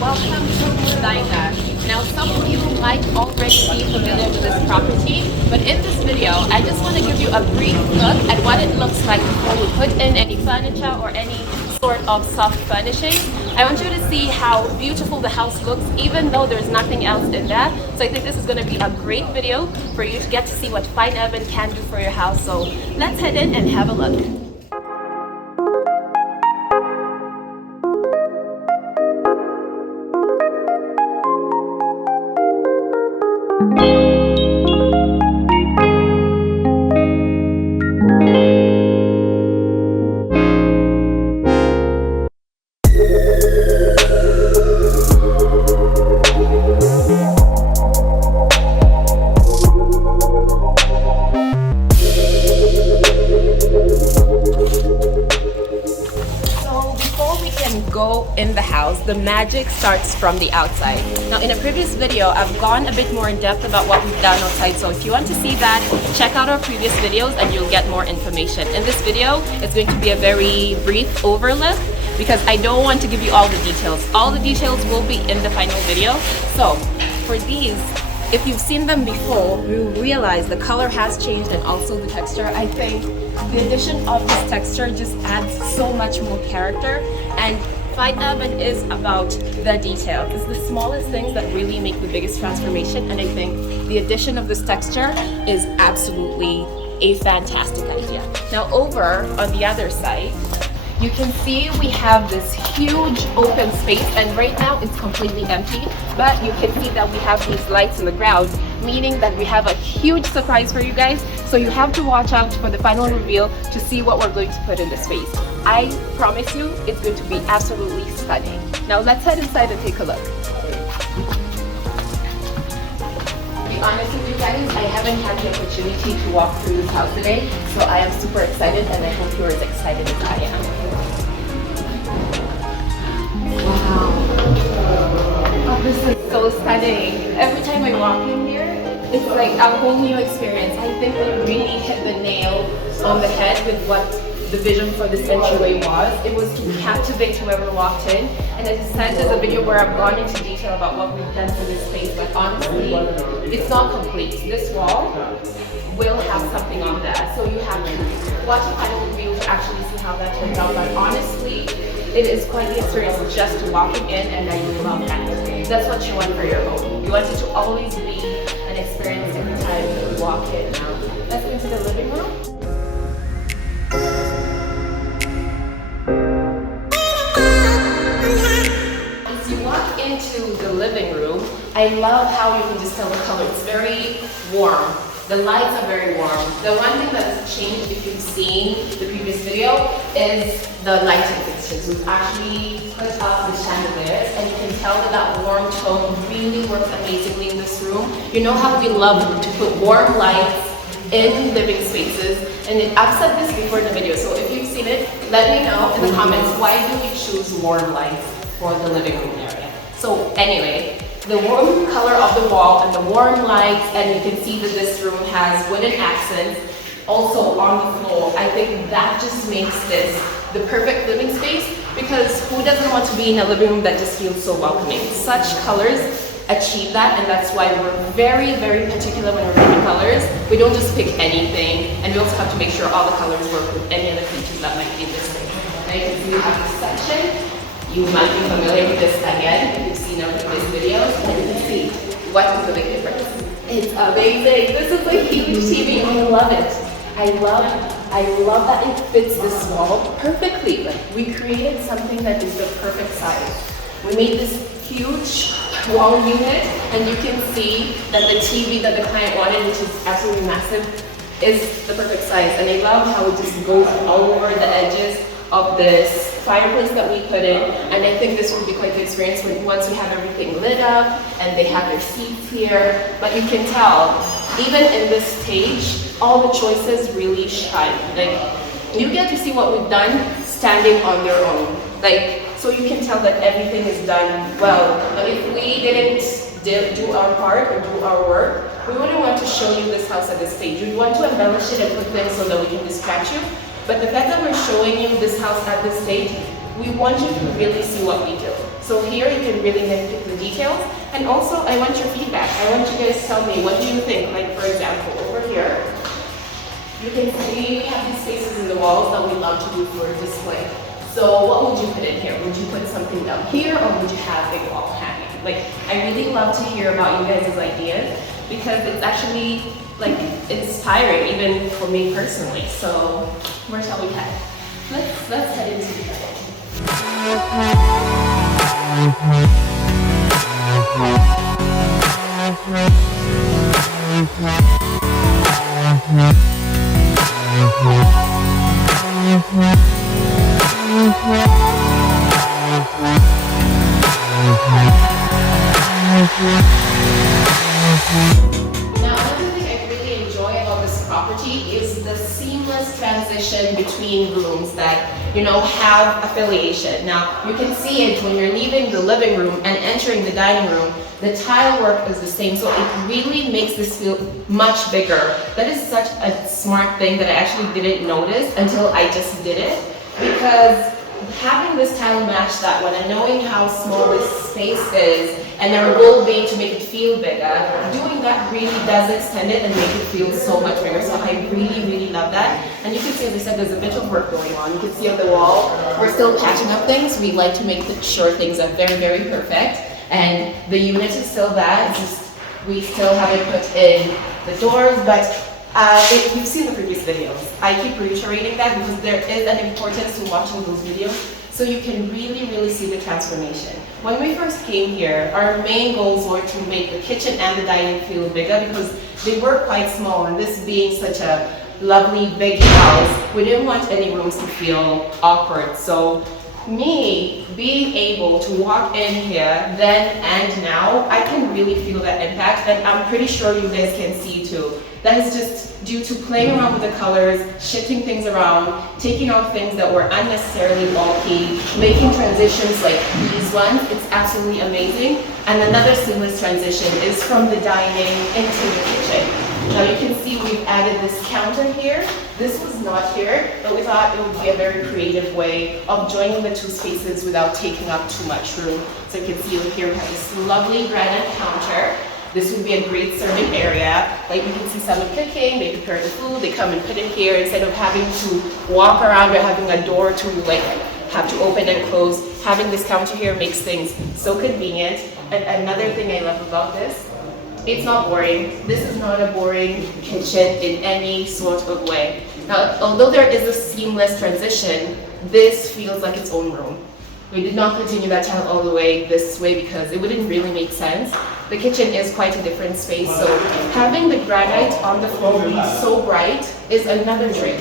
welcome to Medina. Now, some of you might already be familiar with this property, but in this video, I just want to give you a brief look at what it looks like before we put in any furniture or any sort of soft furnishing. I want you to see how beautiful the house looks, even though there's nothing else in there. So I think this is going to be a great video for you to get to see what Fine Urban can do for your house. So let's head in and have a look. Go in the house, the magic starts from the outside. Now, in a previous video, I've gone a bit more in depth about what we've done outside, so if you want to see that, check out our previous videos and you'll get more information. In this video, it's going to be a very brief overlook because I don't want to give you all the details. All the details will be in the final video. So for these, if you've seen them before, you realize the color has changed and also the texture. I think the addition of this texture just adds so much more character, and Fine Urban is about the detail. It's the smallest things that really make the biggest transformation, and I think the addition of this texture is absolutely a fantastic idea. Now over on the other side, you can see we have this huge open space, and right now it's completely empty, but you can see that we have these lights in the ground, meaning that we have a huge surprise for you guys. So you have to watch out for the final reveal to see what we're going to put in the space. I promise you it's going to be absolutely stunning. Now let's head inside and take a look. To be honest with you guys, I haven't had the opportunity to walk through this house today, so I am super excited, and I hope you're as excited as I am. Wow. Oh, this is so stunning. Every time I walk in here, it's like a whole new experience. I think we really hit the nail on the head with what the vision for this entryway was. It was to captivate whoever walked in. And as I said, there's a video where I've gone into detail about what we've done for this space, but honestly, it's not complete. This wall will have something on there, so you have to watch the final review to actually see how that turns out. But honestly, it is quite the experience just walking in, and I love that. That's what you want for your home. You want it to always be an experience every time you walk in. Now, let's go into the living room. As you walk into the living room, I love how you can just tell the color. It's very warm. The lights are very warm. The one thing that has changed, if you've seen the previous video, is the lighting fixtures. We've actually put up the chandeliers, and you can tell that that warm tone really works amazingly in this room. You know how we love to put warm lights in living spaces, and I've said this before in the video, so if you've seen it, let me know in the comments, why do we choose warm lights for the living room area? So anyway, the warm color of the wall and the warm lights, and you can see that this room has wooden accents also on the floor. I think that just makes this the perfect living space, because who doesn't want to be in a living room that just feels so welcoming? Such colors achieve that, and that's why we're very, very particular when we're picking colors. We don't just pick anything, and we also have to make sure all the colors work with any other features that might be in this space. Now you can see we have this section. You might be familiar with this again. You've seen our previous videos, and you can see what is the big difference. It's amazing. This is a huge TV. I love it. I love that it fits this wall perfectly. Like, we created something that is the perfect size. We made this huge wall unit, and you can see that the TV that the client wanted, which is absolutely massive, is the perfect size. And I love how it just goes all over the edges of this fireplace that we put in, and I think this will be quite the experience when once you have everything lit up and they have their seats here. But you can tell, even in this stage, all the choices really shine. Like, you get to see what we've done standing on their own. Like, so you can tell that everything is done well. But if we didn't do our part or do our work, we wouldn't want to show you this house at this stage. We'd want to embellish it and put things so that we can distract you. But the fact that we're showing you this house at this stage, we want you to really see what we do. So here you can really nitpick the details. And also, I want your feedback. I want you guys to tell me, what do you think? Like, for example, over here, you can see we have these spaces in the walls that we love to do for display. So what would you put in here? Would you put something down here, or would you have a wall hanging? Like, I really love to hear about you guys' ideas, because it's actually like inspiring even for me personally. So where shall we head? Let's head into the kitchen. Now, another thing I really enjoy about this property is the seamless transition between rooms that, you know, have affiliation. Now, you can see it when you're leaving the living room and entering the dining room. The tile work is the same, so it really makes this feel much bigger. That is such a smart thing that I actually didn't notice until I just did it, because having this tile match that one and knowing how small this space is, and our goal being to make it feel bigger, doing that really does extend it and make it feel so much bigger. So I really, really love that. And you can see, as I said, there's a bit of work going on. You can see on the wall, we're still patching up things. We like to make sure things are very, very perfect. And the unit is still that, just we still haven't put in the doors, but you've seen the previous videos. I keep reiterating that because there is an importance to watching those videos, so you can really, really see the transformation. When we first came here, our main goals were to make the kitchen and the dining feel bigger, because they were quite small, and this being such a lovely big house, we didn't want any rooms to feel awkward. So me being able to walk in here then and now, I can really feel that impact, and I'm pretty sure you guys can see too. That is just due to playing around with the colors, shifting things around, taking out things that were unnecessarily bulky, making transitions like these ones. It's absolutely amazing. And another seamless transition is from the dining into the kitchen. Now you can see we've added this counter here. This was not here, but we thought it would be a very creative way of joining the two spaces without taking up too much room. So you can see here we have this lovely granite counter. This would be a great serving area. Like, you can see someone cooking, they prepare the food, they come and put it here instead of having to walk around or having a door to like have to open and close. Having this counter here makes things so convenient. And another thing I love about this, it's not boring. This is not a boring kitchen in any sort of way. Now, although there is a seamless transition, this feels like its own room. We did not continue that tile all the way this way because it wouldn't really make sense. The kitchen is quite a different space, so having the granite on the floor be so bright is another trick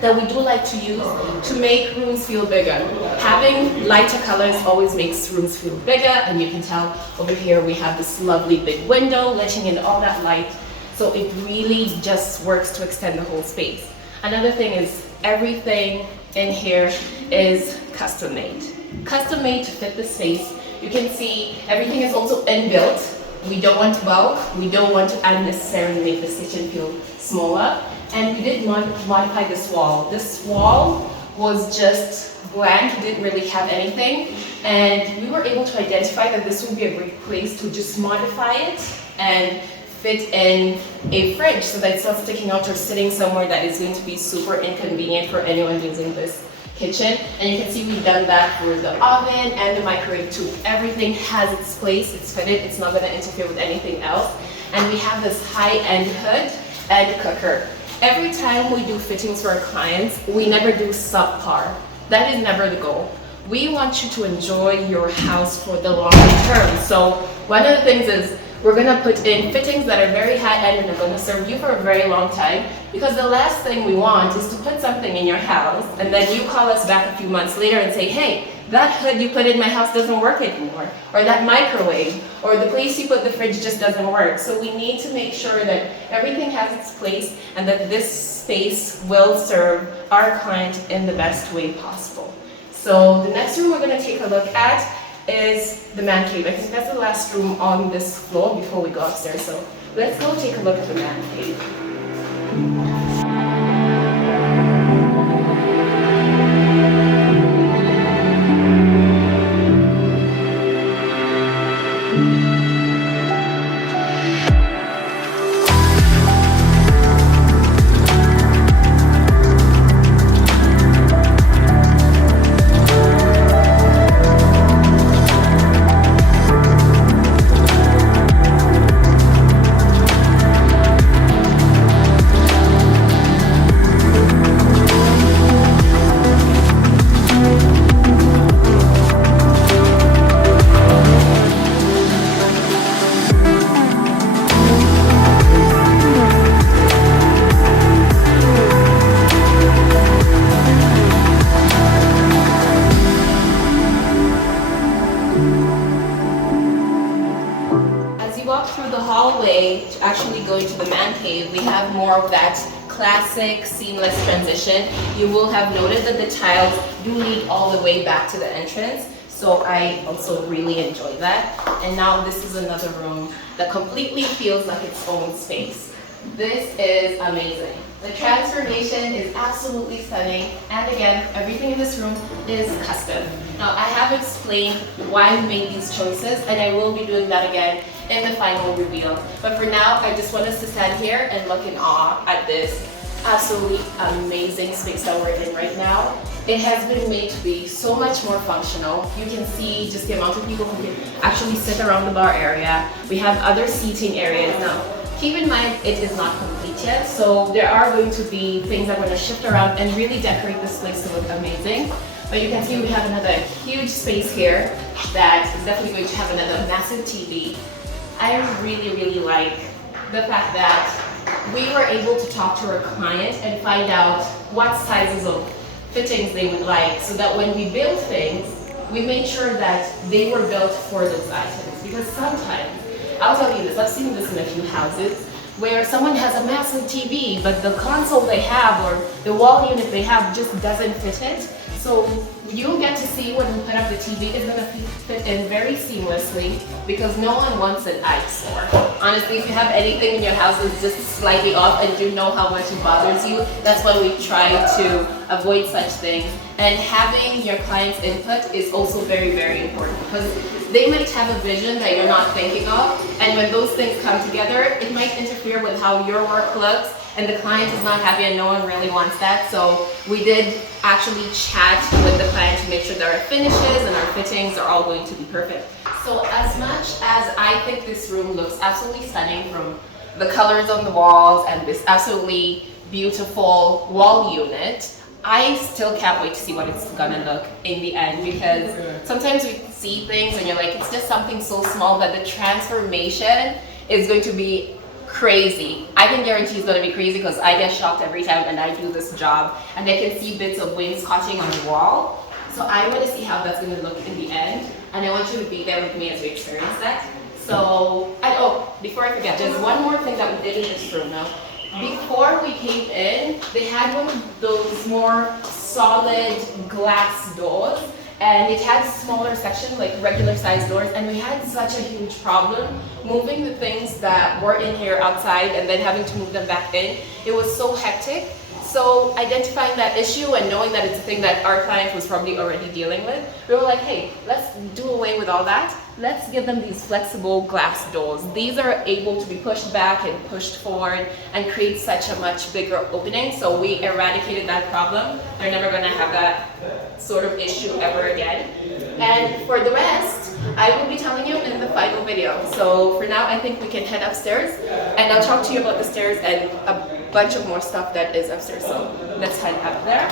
that we do like to use to make rooms feel bigger. Having lighter colors always makes rooms feel bigger, and you can tell over here we have this lovely big window letting in all that light, so it really just works to extend the whole space. Another thing is everything in here is custom made. Custom made to fit the space. You can see everything is also inbuilt. We don't want to bulk, we don't want to unnecessarily make this kitchen feel smaller. And we did modify this wall. This wall was just blank, it didn't really have anything. And we were able to identify that this would be a great place to just modify it and fit in a fridge so that it's not sticking out or sitting somewhere that is going to be super inconvenient for anyone using this kitchen. And you can see we've done that for the oven and the microwave too. Everything has its place, it's fitted, it's not going to interfere with anything else. And we have this high-end hood and cooker. Every time we do fittings for our clients, we never do subpar. That is never the goal. We want you to enjoy your house for the long term. So one of the things is we're going to put in fittings that are very high-end and are going to serve you for a very long time, because the last thing we want is to put something in your house and then you call us back a few months later and say, hey, that hood you put in my house doesn't work anymore, or that microwave, or the place you put the fridge just doesn't work. So we need to make sure that everything has its place and that this space will serve our client in the best way possible. So the next room we're going to take a look at is the man cave. I think that's the last room on this floor before we go upstairs. So let's go take a look at the man cave. As you walk through the hallway to actually go into the man cave, we have more of that classic seamless transition. You will have noted that the tiles do lead all the way back to the entrance, so I also really enjoy that. And now this is another room that completely feels like its own space. This is amazing. The transformation is absolutely stunning, and again, everything in this room is custom. Now, I have explained why we made these choices, and I will be doing that again in the final reveal. But for now, I just want us to stand here and look in awe at this absolutely amazing space that we're in right now. It has been made to be so much more functional. You can see just the amount of people who can actually sit around the bar area. We have other seating areas now. Keep in mind, it is not complete yet, so there are going to be things that we're going to shift around and really decorate this place to look amazing. But you can see we have another huge space here that is definitely going to have another massive TV. I really like the fact that we were able to talk to our client and find out what sizes of fittings they would like, so that when we build things, we made sure that they were built for those items. Because sometimes, I'll tell you this, I've seen this in a few houses where someone has a massive TV, but the console they have or the wall unit they have just doesn't fit it. So you'll get to see when we put up the TV, it's gonna fit in very seamlessly because no one wants an eyesore. Honestly, if you have anything in your house that's just slightly off and you know how much it bothers you, that's why we try to avoid such things. And having your client's input is also very important because they might have a vision that you're not thinking of, and when those things come together, it might interfere with how your work looks, and the client is not happy and no one really wants that. So we did actually chat with the client to make sure that our finishes and our fittings are all going to be perfect. So as much as I think this room looks absolutely stunning, from the colors on the walls and this absolutely beautiful wall unit, I still can't wait to see what it's gonna look in the end, because sometimes we see things and you're like, it's just something so small, but the transformation is going to be crazy. I can guarantee it's going to be crazy because I get shocked every time and I do this job and I can see bits of wainscoting on the wall. So I want to see how that's going to look in the end, and I want you to be there with me as we experience that. So, oh, before I forget, there's one more thing that we did in this room now. Before we came in, they had one of those more solid glass doors, and it had smaller sections, like regular size doors, and we had such a huge problem moving the things that were in here outside and then having to move them back in. It was so hectic. So identifying that issue and knowing that it's a thing that our client was probably already dealing with, we were like, hey, let's do away with all that. Let's give them these flexible glass doors. These are able to be pushed back and pushed forward and create such a much bigger opening. So we eradicated that problem. They're never gonna have that sort of issue ever again. And for the rest, I will be telling you in the final video. So for now, I think we can head upstairs and I'll talk to you about the stairs and a bunch of more stuff that is upstairs. So let's head up there.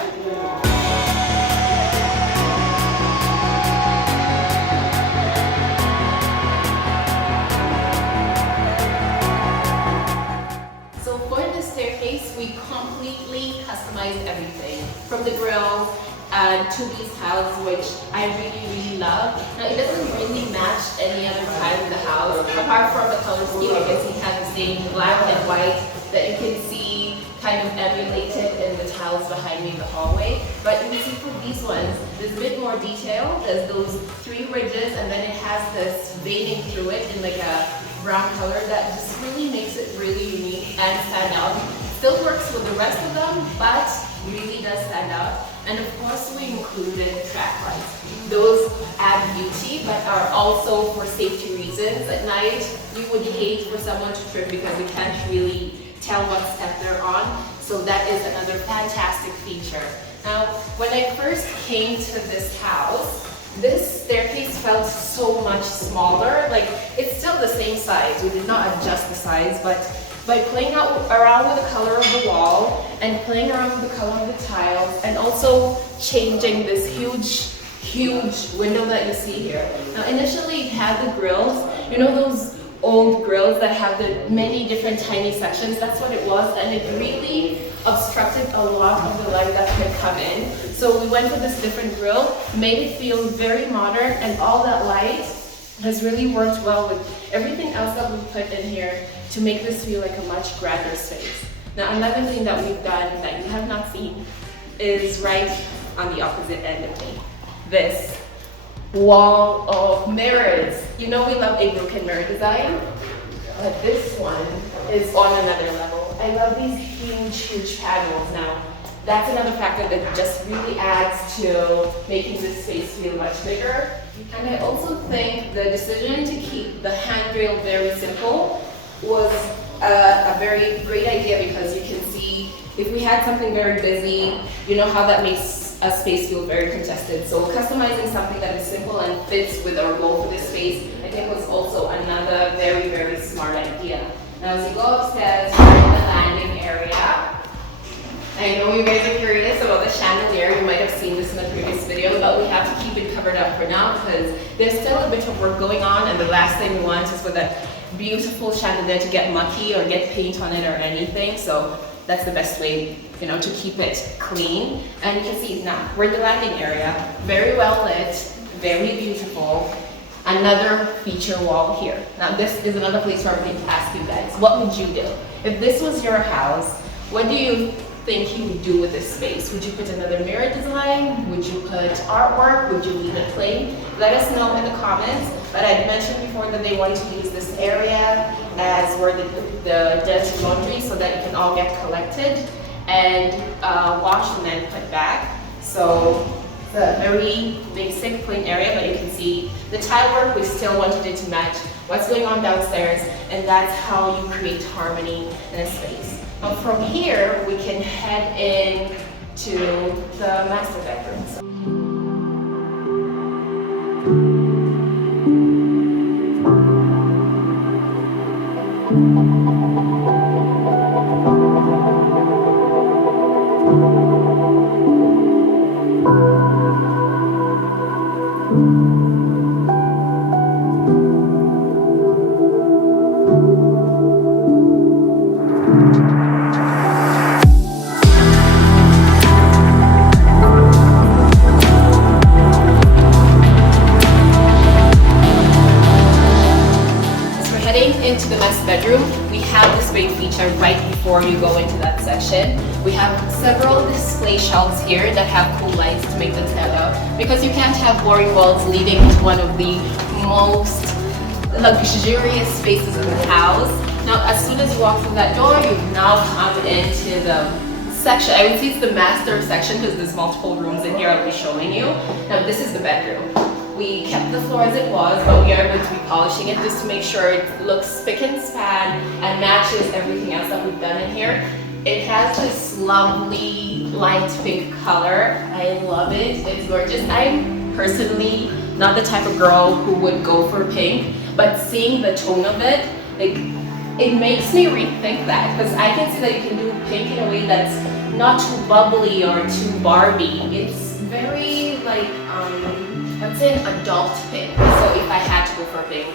We completely customized everything from the grill to these tiles, which I really love. Now it doesn't really match any other tile in the house apart from the color scheme. I guess it has the same black and white that you can see kind of emulated in the tiles behind me in the hallway. But you can see for these ones, there's a bit more detail. There's those 3 ridges, and then it has this veining through it in like a brown color that just really makes it really unique and stand out. Still works with the rest of them, but really does stand out. And of course, we included track lights. Those add beauty, but are also for safety reasons. At night, you would hate for someone to trip because you can't really tell what step they're on. So that is another fantastic feature. Now, when I first came to this house, this staircase felt so much smaller. Like, it's still the same size. We did not adjust the size, but by playing around with the color of the wall and playing around with the color of the tiles and also changing this huge window that you see here. Now initially it had the grills, you know those old grills that have the many different tiny sections. That's what it was, and it really obstructed a lot of the light that could come in. So we went with this different grill, made it feel very modern, and all that light has really worked well with everything else that we put in here to make this feel like a much grander space. Now, another thing that we've done that you have not seen is right on the opposite end of me. This wall of mirrors. You know we love a broken mirror design, but this one is on another level. I love these huge panels. Now, that's another factor that just really adds to making this space feel much bigger. And I also think the decision to keep the handrail very simple was a very great idea, because you can see if we had something very busy, you know how that makes a space feel very congested. So customizing something that is simple and fits with our goal for this space, I think was also another very smart idea. Now as you go upstairs, we're in the landing area. I know you guys are curious about the chandelier. You might have seen this in the previous video, but we have to keep it covered up for now because there's still a bit of work going on, and the last thing we want is for that beautiful chandelier to get mucky or get paint on it or anything. So that's the best way, you know, to keep it clean. And you can see now we're in the landing area, very well lit, very beautiful. Another feature wall here. Now this is another place where I'm going to ask you guys, what would you do? If this was your house, what do you think you would do with this space? Would you put another mirror design? Would you put artwork? Would you leave it plain? Let us know in the comments. But I mentioned before that they want to use this area as where the dirty laundry, so that it can all get collected and washed and then put back. So it's a very basic plain area, but you can see the tile work, we still wanted it to match what's going on downstairs, and that's how you create harmony in a space. Now from here, we can head in to the master bedroom. Into the master bedroom, we have this great feature right before you go into that section. We have several display shelves here that have cool lights to make them stand out, because you can't have boring walls leading into one of the most luxurious spaces in the house. Now, as soon as you walk through that door, you've now come into the section. I would say it's the master section because there's multiple rooms in here I'll be showing you. Now, this is the bedroom. We kept the floor as it was, but we are going to be polishing it just to make sure it looks spick and span and matches everything else that we've done in here. It has this lovely light pink color. I love it. It's gorgeous. I'm personally not the type of girl who would go for pink, but seeing the tone of it, it makes me rethink that, because I can see that you can do pink in a way that's not too bubbly or too Barbie. It's very like let's say an adult pink. So if I had to go for pink,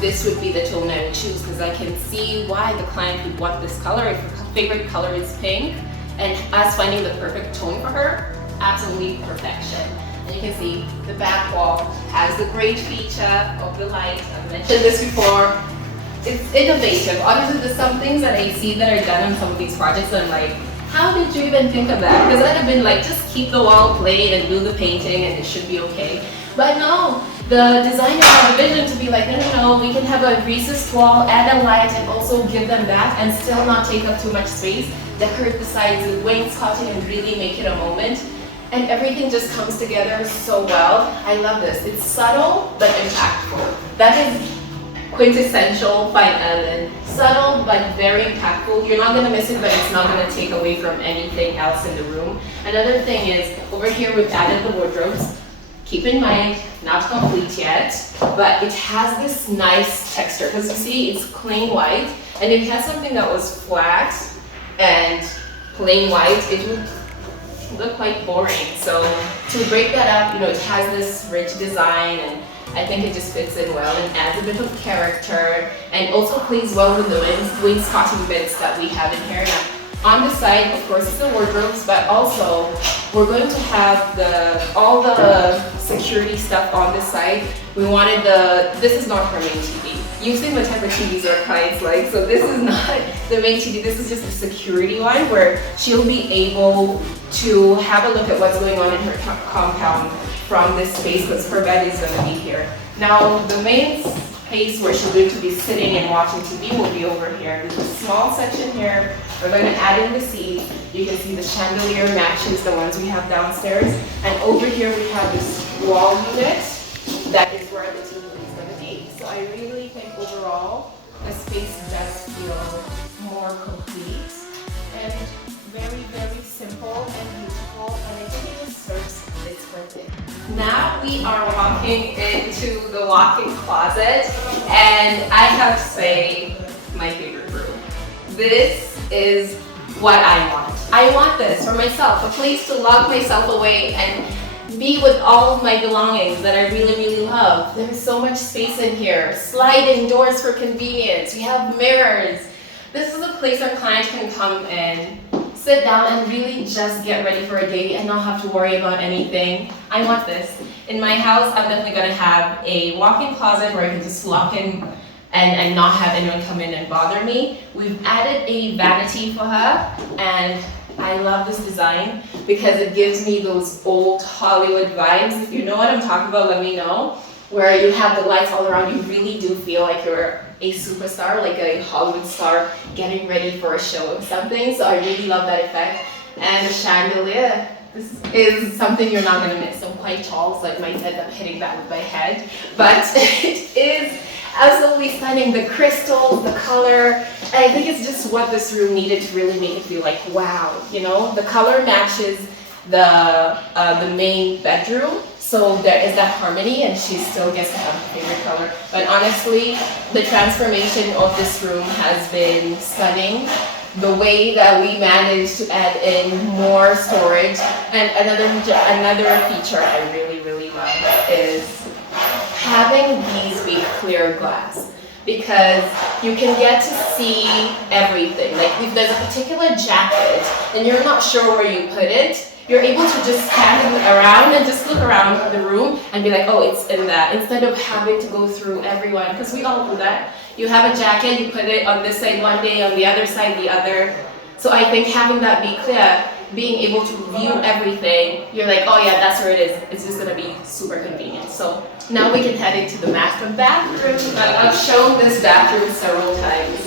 this would be the tone I would choose, because I can see why the client would want this color. If her favorite color is pink, and us finding the perfect tone for her, absolutely perfection. And you can see the back wall has the great feature of the light. I've mentioned this before. It's innovative. Honestly, there's some things that I see that are done on some of these projects and I'm like, how did you even think of that? Because I'd have been like, just keep the wall plain and do the painting and it should be okay. But no, the designer had a vision to be like, no, we can have a recessed wall, add a light, and also give them that and still not take up too much space. Decorate the sides with wainscoting and really make it a moment. And everything just comes together so well. I love this. It's subtle but impactful. That is quintessential Fine Island. Subtle but very impactful. You're not gonna miss it, but it's not gonna take away from anything else in the room. Another thing is, over here we've added the wardrobes. Keep in mind, not complete yet, but it has this nice texture, because you see it's plain white, and if it has something that was flat and plain white, it would look quite boring. So to break that up, it has this rich design, and I think it just fits in well and adds a bit of character, and also plays well with the wainscoting bits that we have in here. Now, on the side, of course, it's the wardrobes, but also we're going to have all the security stuff on this side. We wanted this is not her main TV. You've seen what type of TVs our clients like, so this is not the main TV. This is just the security one where she'll be able to have a look at what's going on in her compound from this space, because her bed is going to be here. Now, the main space where she's going to be sitting and watching TV will be over here. There's a small section here. We're going to add in the seats. You can see the chandelier matches the ones we have downstairs. And over here we have this wall unit. That is where the TV is going to be. So I really think overall, the space does feel more complete and very, very simple and beautiful. And I think it just serves its purpose. Now we are walking into the walk-in closet, and I have to say, my favorite room. This is what I want. I want this for myself, a place to lock myself away and be with all of my belongings that I really, really love. There's so much space in here. Sliding doors for convenience. We have mirrors. This is a place our client can come in, sit down and really just get ready for a day and not have to worry about anything. I want this. In my house, I'm definitely gonna have a walk-in closet where I can just lock in and not have anyone come in and bother me. We've added a vanity for her, and I love this design because it gives me those old Hollywood vibes. If you know what I'm talking about, let me know. Where you have the lights all around, you really do feel like you're a superstar, like a Hollywood star getting ready for a show or something. So I really love that effect. And the chandelier, this is something you're not gonna miss. I'm quite tall, so I might end up hitting that with my head. But it is absolutely stunning. The crystals, the color, and I think it's just what this room needed to really make it feel like, wow, you know? The color matches the main bedroom. So there is that harmony, and she still gets to have her favorite color. But honestly, the transformation of this room has been stunning. The way that we managed to add in more storage, and another feature I really, really love is having these be clear glass, because you can get to see everything. Like if there's a particular jacket and you're not sure where you put it, you're able to just stand around and just look around the room and be like, oh, it's in that, instead of having to go through everyone, because we all do that. You have a jacket, you put it on this side one day, on the other side the other. So I think having that be clear, being able to view everything, you're like, oh yeah, that's where it is. It's just gonna be super convenient. So now we can head into the master bathroom. I've shown this bathroom several times,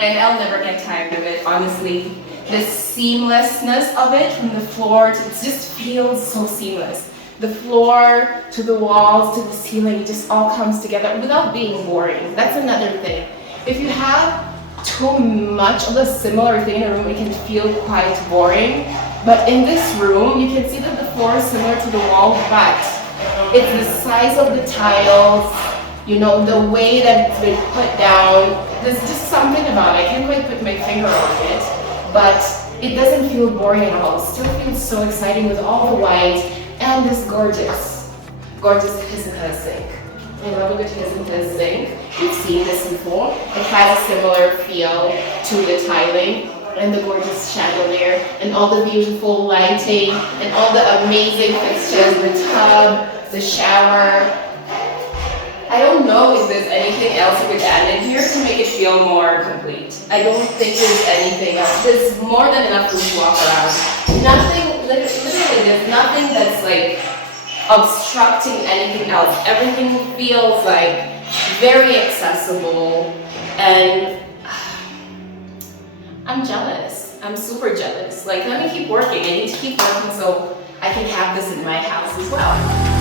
and I'll never get tired of it, honestly. The seamlessness of it, from the floor to, it just feels so seamless. The floor to the walls to the ceiling, it just all comes together without being boring. That's another thing. If you have too much of a similar thing in a room, it can feel quite boring. But in this room, you can see that the floor is similar to the wall, but it's the size of the tiles, you know, the way that it's been put down. There's just something about it. I can't quite put my finger on it, but it doesn't feel boring at all. It still feels so exciting with all the white and this gorgeous kiss and tell sink. I love a good kiss and tell sink. You've seen this before. It has a similar feel to the tiling and the gorgeous chandelier and all the beautiful lighting and all the amazing fixtures, the tub, the shower. I don't know if there's anything else you could add in here to make it feel more complete. I don't think there's anything else. There's more than enough room to walk around. Nothing, literally, there's nothing that's like obstructing anything else. Everything feels like very accessible, and I'm jealous. I'm super jealous. Like, let me keep working. I need to keep working so I can have this in my house as well.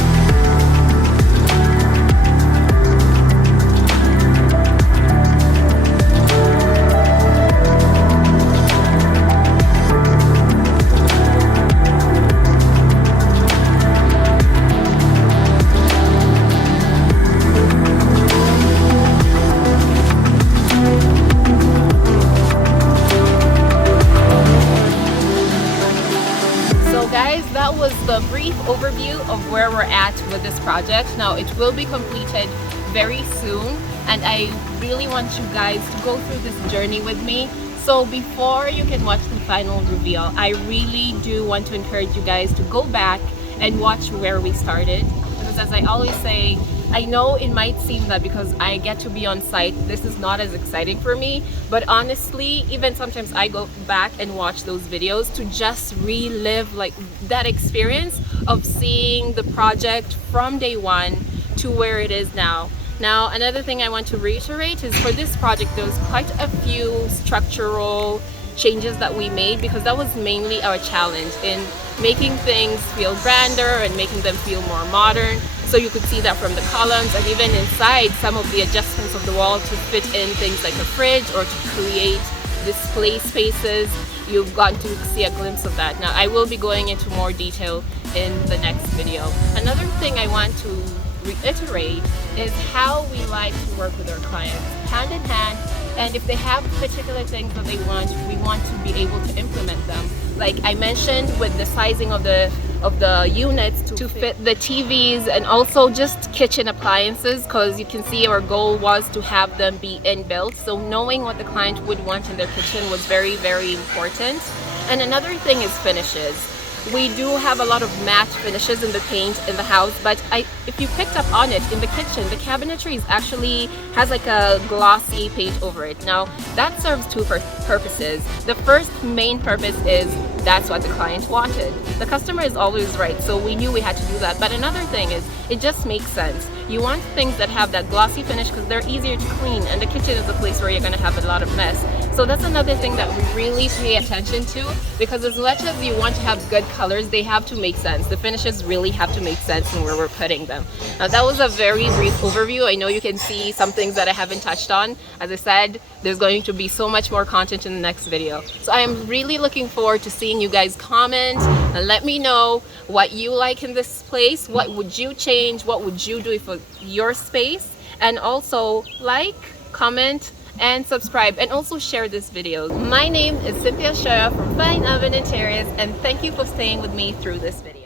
That was the brief overview of where we're at with this project. Now it will be completed very soon, and I really want you guys to go through this journey with me. So before you can watch the final reveal, I really do want to encourage you guys to go back and watch where we started, because as I always say, I know it might seem that because I get to be on site, this is not as exciting for me, but honestly, even sometimes I go back and watch those videos to just relive like that experience of seeing the project from day one to where it is now. Now, another thing I want to reiterate is for this project, there was quite a few structural changes that we made, because that was mainly our challenge in making things feel grander and making them feel more modern. So you could see that from the columns, and even inside some of the adjustments of the wall to fit in things like a fridge or to create display spaces. You've gotten to see a glimpse of that. Now I will be going into more detail in the next video. Another thing I want to reiterate is how we like to work with our clients hand in hand, and if they have particular things that they want, we want to be able to implement them. Like I mentioned, with the sizing of the units to fit the TVs, and also just kitchen appliances, because you can see our goal was to have them be inbuilt. So knowing what the client would want in their kitchen was very, very important. And another thing is finishes. We do have a lot of matte finishes in the paint in the house, but if you picked up on it, in the kitchen, the cabinetry actually has like a glossy paint over it. Now that serves two purposes. The first main purpose is that's what the client wanted. The customer is always right, so we knew we had to do that. But another thing is, it just makes sense. You want things that have that glossy finish because they're easier to clean, and the kitchen is a place where you're going to have a lot of mess. So that's another thing that we really pay attention to, because as much as you want to have good colors, they have to make sense. The finishes really have to make sense in where we're putting them. Now that was a very brief overview. I know you can see some things that I haven't touched on. As I said, there's going to be so much more content in the next video. So I am really looking forward to seeing you guys comment and let me know what you like in this place. What would you change? What would you do for your space? And also like, comment, and subscribe, and also share this video. My name is Cynthia Shoya from Fine Oven Interiors, and thank you for staying with me through this video.